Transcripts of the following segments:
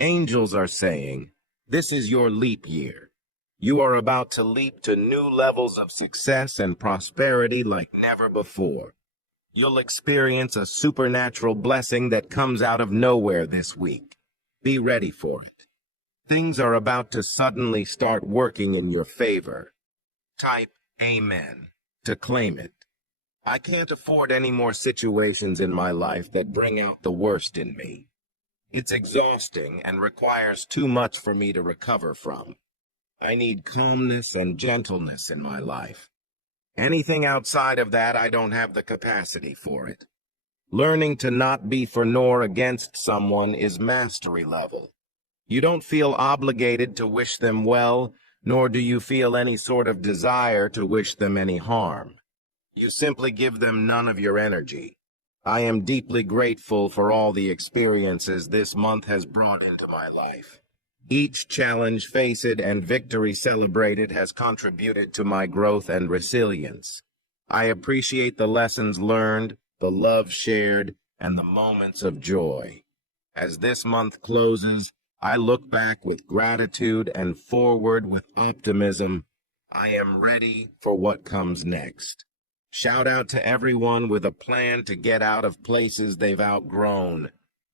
Angels are saying, this is your leap year. You are about to leap to new levels of success and prosperity like never before. You'll experience a supernatural blessing that comes out of nowhere this week. Be ready for it. Things are about to suddenly start working in your favor. Type Amen to claim it. I can't afford any more situations in my life that bring out the worst in me. It's exhausting and requires too much for me to recover from. I need calmness and gentleness in my life. Anything outside of that, I don't have the capacity for it. Learning to not be for nor against someone is mastery level. You don't feel obligated to wish them well, nor do you feel any sort of desire to wish them any harm. You simply give them none of your energy. I am deeply grateful for all the experiences this month has brought into my life. Each challenge faced and victory celebrated has contributed to my growth and resilience. I appreciate the lessons learned, the love shared, and the moments of joy. As this month closes, I look back with gratitude and forward with optimism. I am ready for what comes next. Shout out to everyone with a plan to get out of places they've outgrown.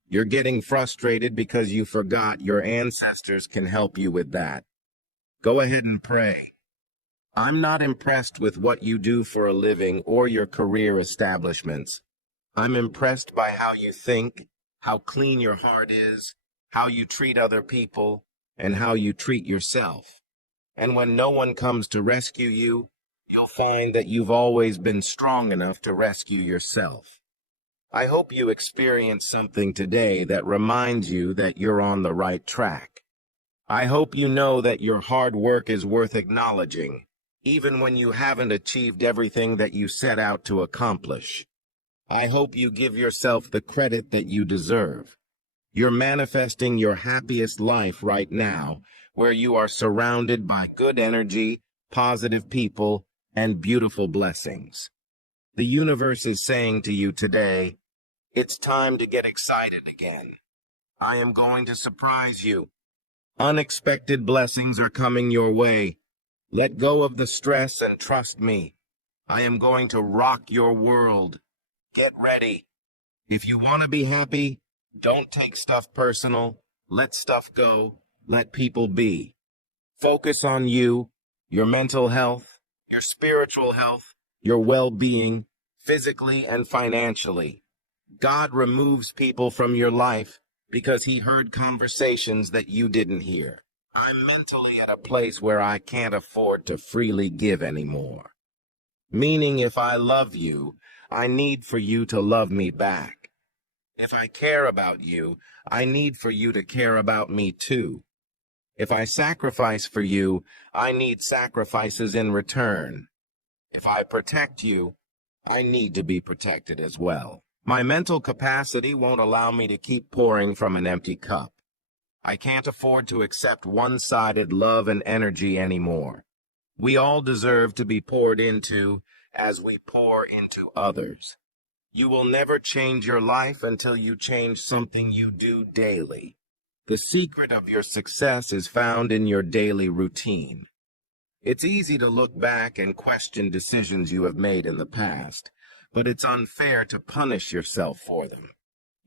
You're getting frustrated because you forgot your ancestors can help you with that. Go ahead and pray. I'm not impressed with what you do for a living or your career establishments. I'm impressed by how you think, how clean your heart is, how you treat other people, and how you treat yourself. And when no one comes to rescue you, you'll find that you've always been strong enough to rescue yourself. I hope you experience something today that reminds you that you're on the right track. I hope you know that your hard work is worth acknowledging, even when you haven't achieved everything that you set out to accomplish. I hope you give yourself the credit that you deserve. You're manifesting your happiest life right now, where you are surrounded by good energy, positive people, and beautiful blessings. The universe is saying to you today, it's time to get excited again. I am going to surprise you. Unexpected blessings are coming your way. Let go of the stress and trust me. I am going to rock your world. Get ready. If you want to be happy, don't take stuff personal. Let stuff go. Let people be. Focus on you, your mental health, your spiritual health, your well-being, physically and financially. God removes people from your life because he heard conversations that you didn't hear. I'm mentally at a place where I can't afford to freely give anymore. Meaning if I love you, I need for you to love me back. If I care about you, I need for you to care about me too. If I sacrifice for you, I need sacrifices in return. If I protect you, I need to be protected as well. My mental capacity won't allow me to keep pouring from an empty cup. I can't afford to accept one-sided love and energy anymore. We all deserve to be poured into as we pour into others. You will never change your life until you change something you do daily. The secret of your success is found in your daily routine. It's easy to look back and question decisions you have made in the past, but it's unfair to punish yourself for them.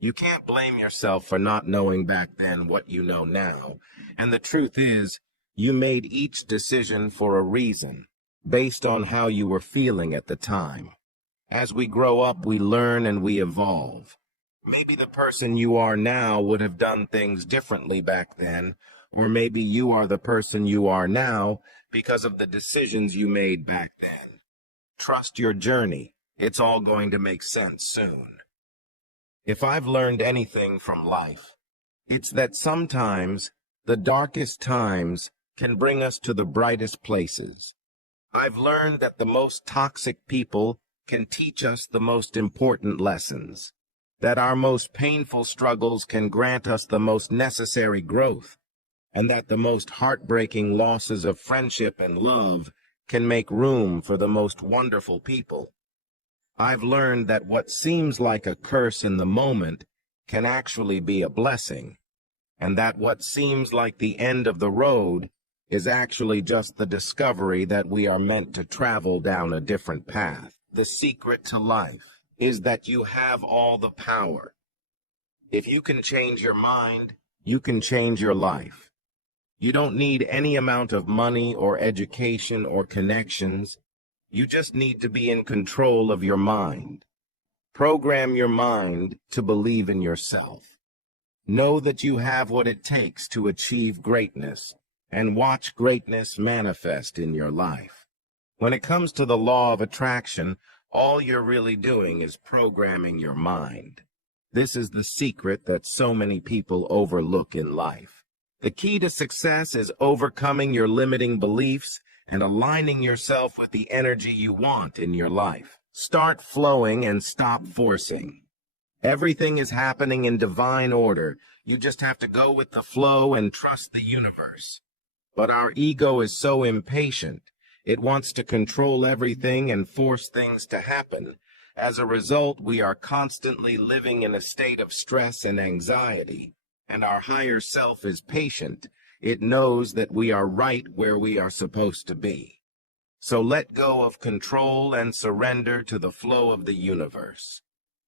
You can't blame yourself for not knowing back then what you know now, and the truth is, you made each decision for a reason, based on how you were feeling at the time. As we grow up, we learn and we evolve. Maybe the person you are now would have done things differently back then, or maybe you are the person you are now because of the decisions you made back then. Trust your journey. It's all going to make sense soon. If I've learned anything from life, it's that sometimes the darkest times can bring us to the brightest places. I've learned that the most toxic people can teach us the most important lessons, that our most painful struggles can grant us the most necessary growth, and that the most heartbreaking losses of friendship and love can make room for the most wonderful people. I've learned that what seems like a curse in the moment can actually be a blessing, and that what seems like the end of the road is actually just the discovery that we are meant to travel down a different path. The secret to life is that you have all the power. If you can change your mind, you can change your life. You don't need any amount of money or education or connections. You just need to be in control of your mind. Program your mind to believe in yourself. Know that you have what it takes to achieve greatness, and watch greatness manifest in your life. When it comes to the law of attraction, all you're really doing is programming your mind. This is the secret that so many people overlook in life. The key to success is overcoming your limiting beliefs and aligning yourself with the energy you want in your life. Start flowing and stop forcing. Everything is happening in divine order. You just have to go with the flow and trust the universe. But our ego is so impatient. It wants to control everything and force things to happen. As a result, we are constantly living in a state of stress and anxiety. And our higher self is patient. It knows that we are right where we are supposed to be. So let go of control and surrender to the flow of the universe.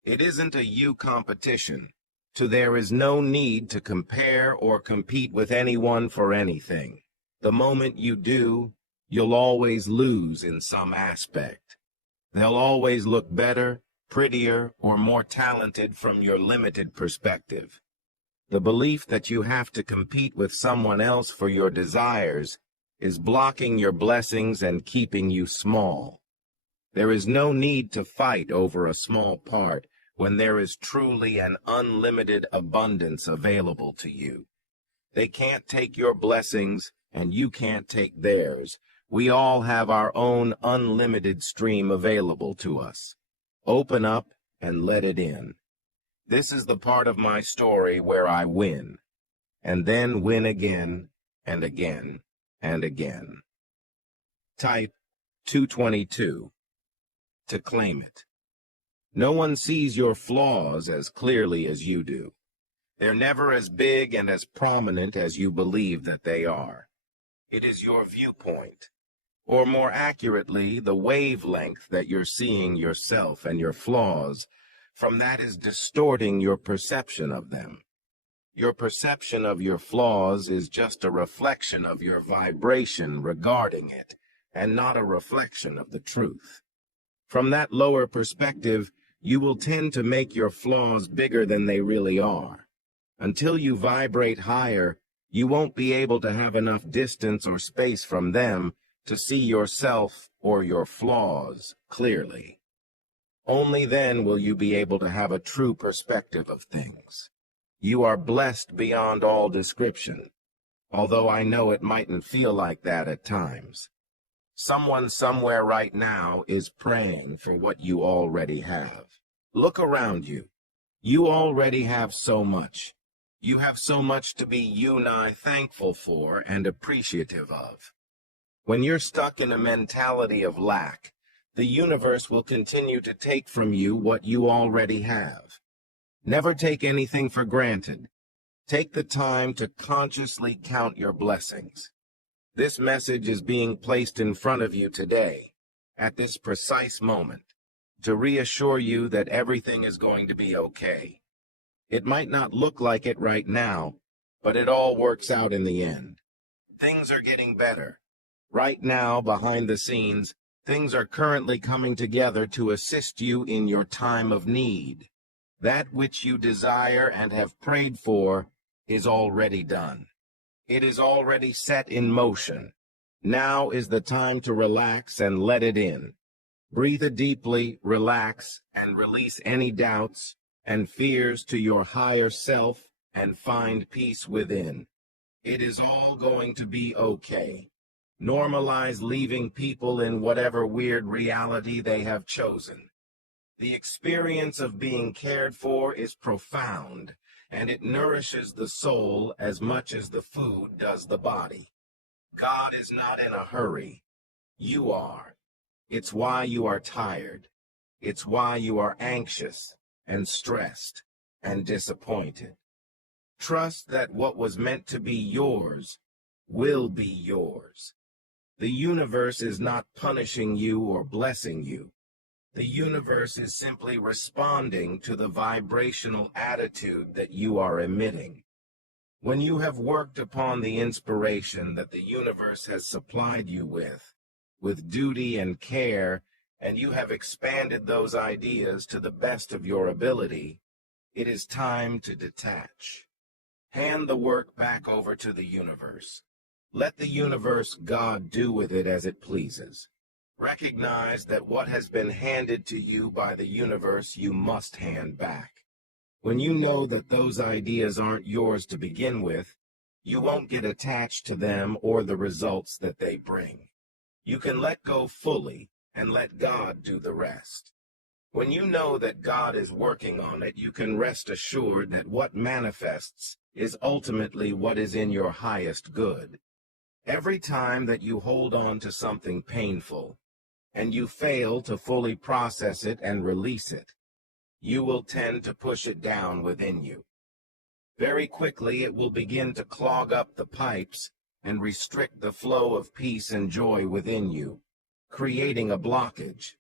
It isn't a you competition, so there is no need to compare or compete with anyone for anything. The moment you do, you'll always lose in some aspect. They'll always look better, prettier, or more talented from your limited perspective. The belief that you have to compete with someone else for your desires is blocking your blessings and keeping you small. There is no need to fight over a small part when there is truly an unlimited abundance available to you. They can't take your blessings, and you can't take theirs. We all have our own unlimited stream available to us. Open up and let it in. This is the part of my story where I win, and then win again, and again, and again. Type 222 to claim it. No one sees your flaws as clearly as you do. They're never as big and as prominent as you believe that they are. It is your viewpoint, or more accurately, the wavelength that you're seeing yourself and your flaws from that is distorting your perception of them. Your perception of your flaws is just a reflection of your vibration regarding it, and not a reflection of the truth. From that lower perspective, you will tend to make your flaws bigger than they really are. Until you vibrate higher, you won't be able to have enough distance or space from them to see yourself or your flaws clearly. Only then will you be able to have a true perspective of things. You are blessed beyond all description, although I know it mightn't feel like that at times. Someone somewhere right now is praying for what you already have. Look around you. You already have so much. You have so much to be you-nigh thankful for and appreciative of. When you're stuck in a mentality of lack, the universe will continue to take from you what you already have. Never take anything for granted. Take the time to consciously count your blessings. This message is being placed in front of you today, at this precise moment, to reassure you that everything is going to be okay. It might not look like it right now, but it all works out in the end. Things are getting better. Right now, behind the scenes, things are currently coming together to assist you in your time of need. That which you desire and have prayed for is already done. It is already set in motion. Now is the time to relax and let it in. Breathe deeply, relax, and release any doubts and fears to your higher self and find peace within. It is all going to be okay. Normalize leaving people in whatever weird reality they have chosen. The experience of being cared for is profound, and it nourishes the soul as much as the food does the body. God is not in a hurry. You are. It's why you are tired. It's why you are anxious and stressed and disappointed. Trust that what was meant to be yours will be yours. The universe is not punishing you or blessing you. The universe is simply responding to the vibrational attitude that you are emitting. When you have worked upon the inspiration that the universe has supplied you with duty and care, and you have expanded those ideas to the best of your ability, it is time to detach. Hand the work back over to the universe. Let the universe, God, do with it as it pleases. Recognize that what has been handed to you by the universe you must hand back. When you know that those ideas aren't yours to begin with, you won't get attached to them or the results that they bring. You can let go fully and let God do the rest. When you know that God is working on it, you can rest assured that what manifests is ultimately what is in your highest good. Every time that you hold on to something painful, and you fail to fully process it and release it, you will tend to push it down within you. Very quickly it will begin to clog up the pipes and restrict the flow of peace and joy within you, creating a blockage.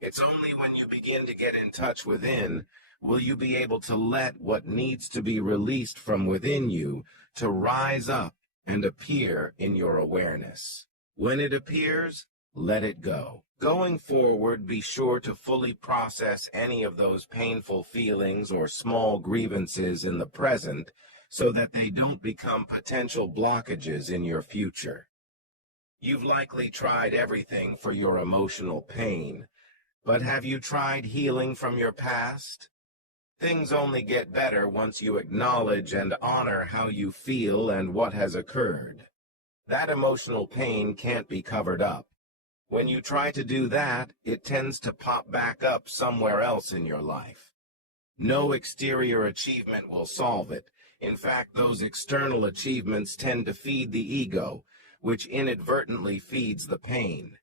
It's only when you begin to get in touch within will you be able to let what needs to be released from within you to rise up and appear in your awareness. When it appears, let it go. Going forward, be sure to fully process any of those painful feelings or small grievances in the present so that they don't become potential blockages in your future. You've likely tried everything for your emotional pain, but have you tried healing from your past? Things only get better once you acknowledge and honor how you feel and what has occurred. That emotional pain can't be covered up. When you try to do that, it tends to pop back up somewhere else in your life. No exterior achievement will solve it. In fact, those external achievements tend to feed the ego, which inadvertently feeds the pain.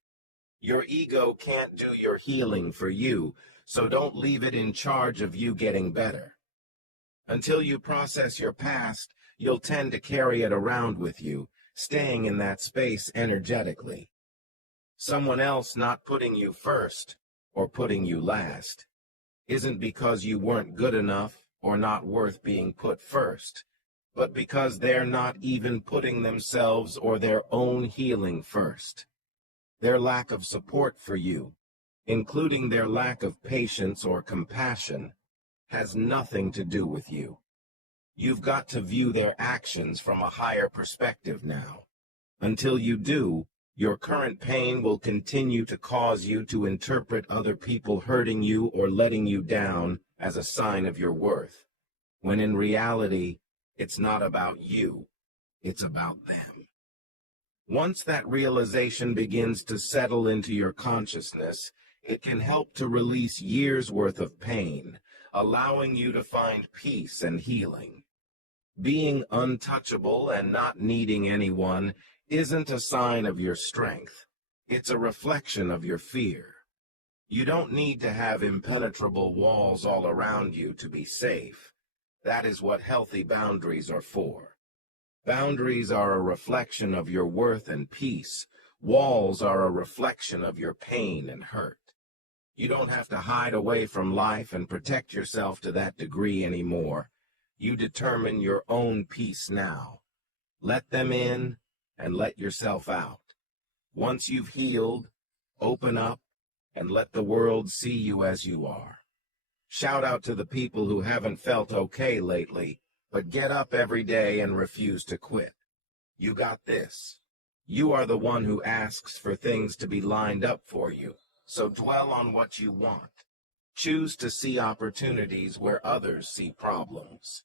Your ego can't do your healing for you, so don't leave it in charge of you getting better. Until you process your past, you'll tend to carry it around with you, staying in that space energetically. Someone else not putting you first, or putting you last, isn't because you weren't good enough or not worth being put first, but because they're not even putting themselves or their own healing first. Their lack of support for you, including their lack of patience or compassion, has nothing to do with you. You've got to view their actions from a higher perspective now. Until you do, your current pain will continue to cause you to interpret other people hurting you or letting you down as a sign of your worth, when in reality, it's not about you, it's about them. Once that realization begins to settle into your consciousness, it can help to release years' worth of pain, allowing you to find peace and healing. Being untouchable and not needing anyone isn't a sign of your strength. It's a reflection of your fear. You don't need to have impenetrable walls all around you to be safe. That is what healthy boundaries are for. Boundaries are a reflection of your worth and peace. Walls are a reflection of your pain and hurt. You don't have to hide away from life and protect yourself to that degree anymore. You determine your own peace now. Let them in and let yourself out. Once you've healed, open up and let the world see you as you are. Shout out to the people who haven't felt okay lately, but get up every day and refuse to quit. You got this. You are the one who asks for things to be lined up for you, so dwell on what you want. Choose to see opportunities where others see problems.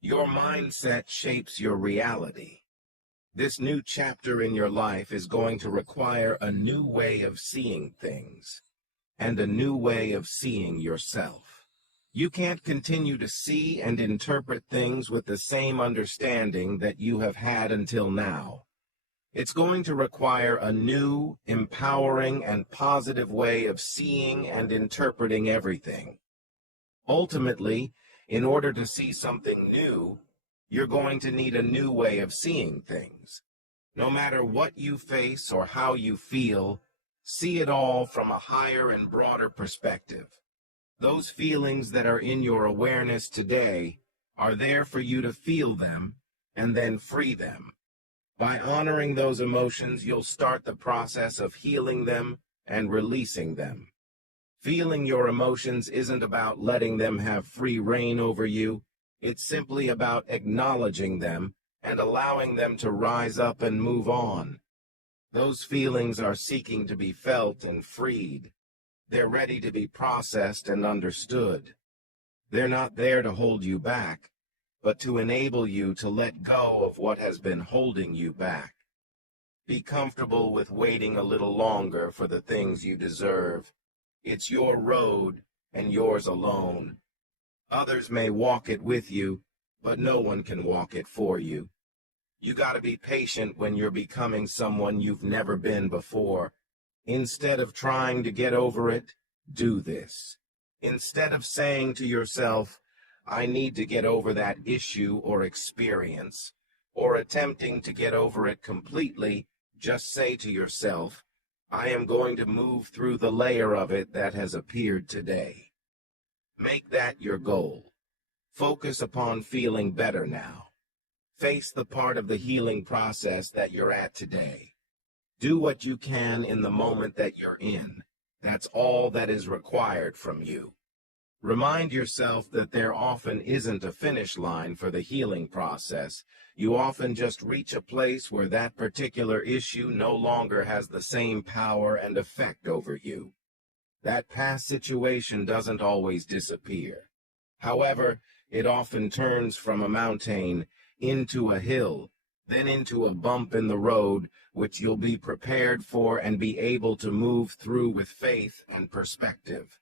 Your mindset shapes your reality. This new chapter in your life is going to require a new way of seeing things, and a new way of seeing yourself. You can't continue to see and interpret things with the same understanding that you have had until now. It's going to require a new, empowering, and positive way of seeing and interpreting everything. Ultimately, in order to see something new, You're going to need a new way of seeing things. No matter what you face or how you feel, see it all from a higher and broader perspective. Those feelings that are in your awareness today are there for you to feel them and then free them. By honoring those emotions, you'll start the process of healing them and releasing them. Feeling your emotions isn't about letting them have free reign over you. It's simply about acknowledging them and allowing them to rise up and move on. Those feelings are seeking to be felt and freed. They're ready to be processed and understood. They're not there to hold you back, but to enable you to let go of what has been holding you back. Be comfortable with waiting a little longer for the things you deserve. It's your road and yours alone. Others may walk it with you, but no one can walk it for you. You gotta be patient when you're becoming someone you've never been before. Instead of trying to get over it, do this. Instead of saying to yourself, I need to get over that issue or experience, or attempting to get over it completely, just say to yourself, I am going to move through the layer of it that has appeared today. Make that your goal. Focus upon feeling better now. Face the part of the healing process that you're at today. Do what you can in the moment that you're in. That's all that is required from you. Remind yourself that there often isn't a finish line for the healing process. You often just reach a place where that particular issue no longer has the same power and effect over you. That past situation doesn't always disappear. However, it often turns from a mountain into a hill, then into a bump in the road, which you'll be prepared for and be able to move through with faith and perspective.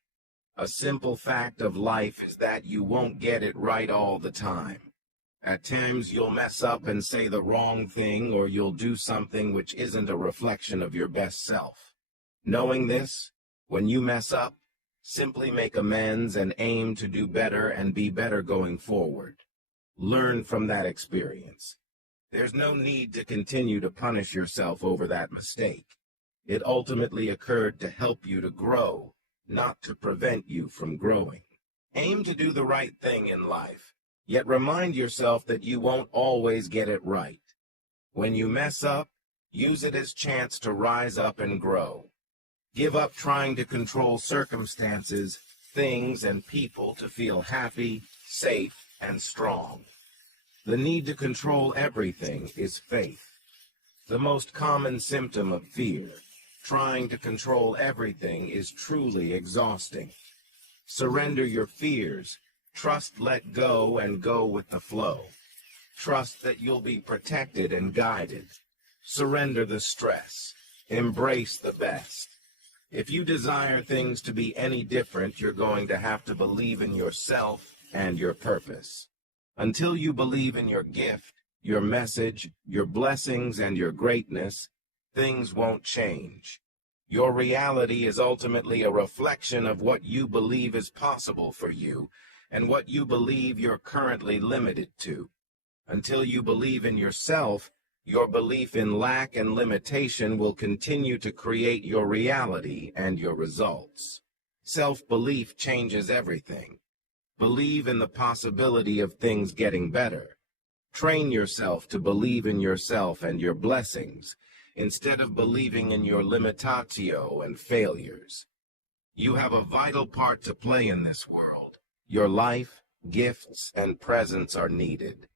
A simple fact of life is that you won't get it right all the time. At times you'll mess up and say the wrong thing, or you'll do something which isn't a reflection of your best self. Knowing this, when you mess up, simply make amends and aim to do better and be better going forward. Learn from that experience. There's no need to continue to punish yourself over that mistake. It ultimately occurred to help you to grow, not to prevent you from growing. Aim to do the right thing in life, yet remind yourself that you won't always get it right. When you mess up, use it as chance to rise up and grow. Give up trying to control circumstances, things, and people to feel happy, safe, and strong. The need to control everything is faith. The most common symptom of fear, trying to control everything, is truly exhausting. Surrender your fears. Trust, let go, and go with the flow. Trust that you'll be protected and guided. Surrender the stress. Embrace the best. If you desire things to be any different, you're going to have to believe in yourself and your purpose. Until you believe in your gift, your message, your blessings, and your greatness, things won't change. Your reality is ultimately a reflection of what you believe is possible for you and what you believe you're currently limited to. Until you believe in yourself, your belief in lack and limitation will continue to create your reality and your results. Self-belief changes everything. Believe in the possibility of things getting better. Train yourself to believe in yourself and your blessings, instead of believing in your limitatio and failures. You have a vital part to play in this world. Your life, gifts, and presence are needed.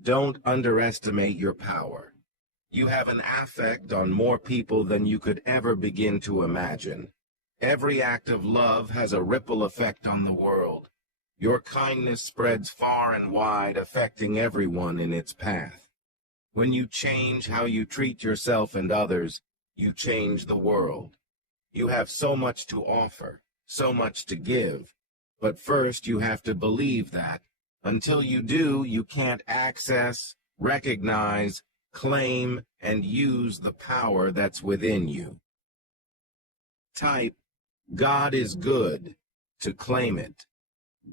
Don't underestimate your power. You have an affect on more people than you could ever begin to imagine. Every act of love has a ripple effect on the world. Your kindness spreads far and wide, affecting everyone in its path. When you change how you treat yourself and others, you change the world. You have so much to offer, so much to give, but first you have to believe that. Until you do, you can't access, recognize, claim, and use the power that's within you. Type, God is good, to claim it.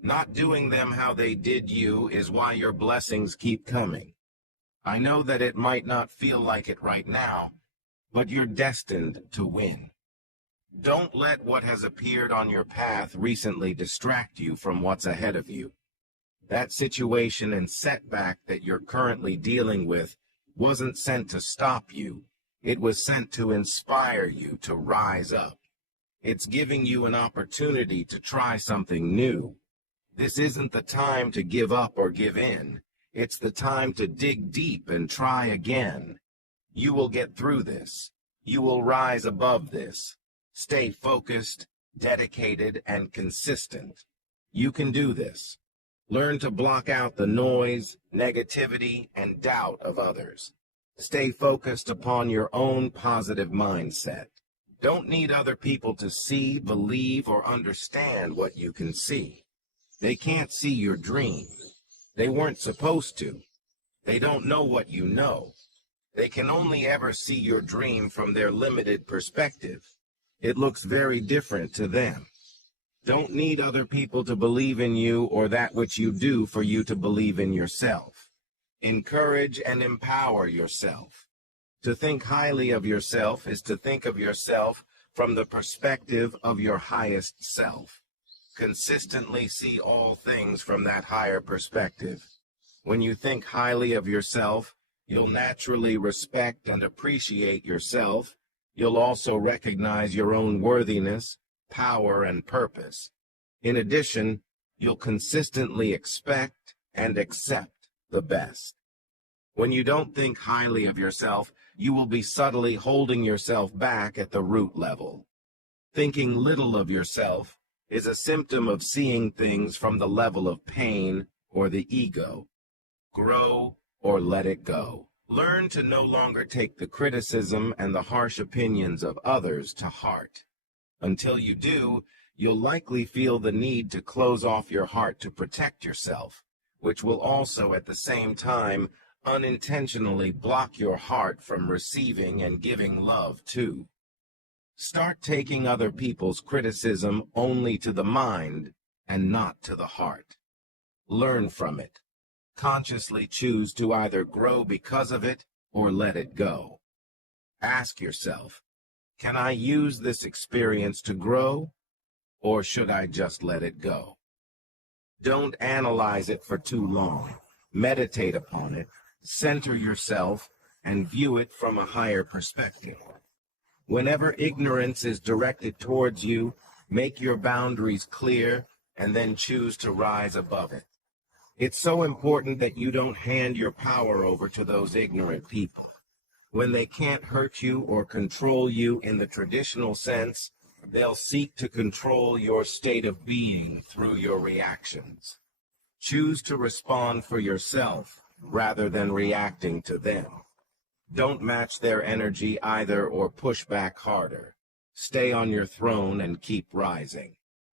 Not doing them how they did you is why your blessings keep coming. I know that it might not feel like it right now, but you're destined to win. Don't let what has appeared on your path recently distract you from what's ahead of you. That situation and setback that you're currently dealing with wasn't sent to stop you. It was sent to inspire you to rise up. It's giving you an opportunity to try something new. This isn't the time to give up or give in. It's the time to dig deep and try again. You will get through this. You will rise above this. Stay focused, dedicated, and consistent. You can do this. Learn to block out the noise, negativity, and doubt of others. Stay focused upon your own positive mindset. Don't need other people to see, believe, or understand what you can see. They can't see your dream. They weren't supposed to. They don't know what you know. They can only ever see your dream from their limited perspective. It looks very different to them. Don't need other people to believe in you or that which you do for you to believe in yourself. Encourage and empower yourself. To think highly of yourself is to think of yourself from the perspective of your highest self. Consistently see all things from that higher perspective. When you think highly of yourself, you'll naturally respect and appreciate yourself. You'll also recognize your own worthiness, power, and purpose. In addition, you'll consistently expect and accept the best. When you don't think highly of yourself, you will be subtly holding yourself back at the root level. Thinking little of yourself is a symptom of seeing things from the level of pain or the ego. Grow or let it go. Learn to no longer take the criticism and the harsh opinions of others to heart. Until you do, you'll likely feel the need to close off your heart to protect yourself, which will also at the same time unintentionally block your heart from receiving and giving love too. Start taking other people's criticism only to the mind and not to the heart. Learn from it. Consciously choose to either grow because of it or let it go. Ask yourself, can I use this experience to grow, or should I just let it go? Don't analyze it for too long. Meditate upon it, center yourself, and view it from a higher perspective. Whenever ignorance is directed towards you, make your boundaries clear and then choose to rise above it. It's so important that you don't hand your power over to those ignorant people. When they can't hurt you or control you in the traditional sense, they'll seek to control your state of being through your reactions. Choose to respond for yourself rather than reacting to them. Don't match their energy either or push back harder. Stay on your throne and keep rising.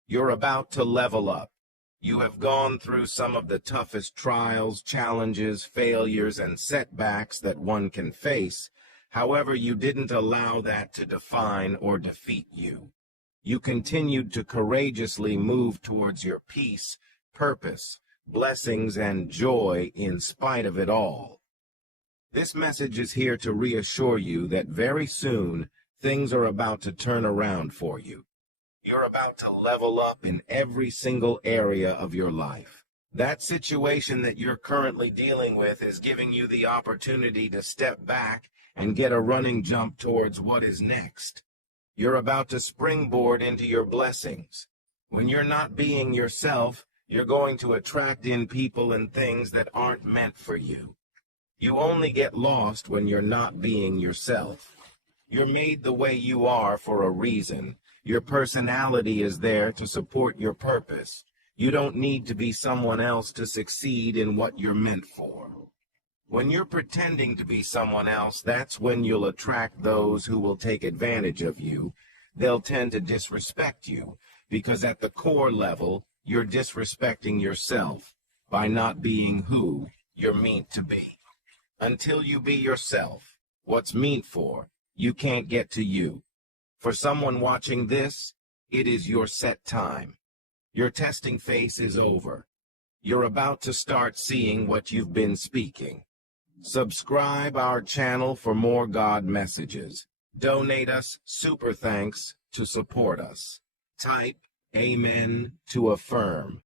You're about to level up. You have gone through some of the toughest trials, challenges, failures, and setbacks that one can face. However, you didn't allow that to define or defeat you. You continued to courageously move towards your peace, purpose, blessings, and joy in spite of it all. This message is here to reassure you that very soon things are about to turn around for you. You're about to level up in every single area of your life. That situation that you're currently dealing with is giving you the opportunity to step back and get a running jump towards what is next. You're about to springboard into your blessings. When you're not being yourself, you're going to attract in people and things that aren't meant for you. You only get lost when you're not being yourself. You're made the way you are for a reason. Your personality is there to support your purpose. You don't need to be someone else to succeed in what you're meant for. When you're pretending to be someone else, that's when you'll attract those who will take advantage of you. They'll tend to disrespect you, because at the core level, you're disrespecting yourself by not being who you're meant to be. Until you be yourself, what's meant for, you can't get to you. For someone watching this, it is your set time. Your testing phase is over. You're about to start seeing what you've been speaking. Subscribe our channel for more God messages. Donate us super thanks to support us. Type Amen to affirm.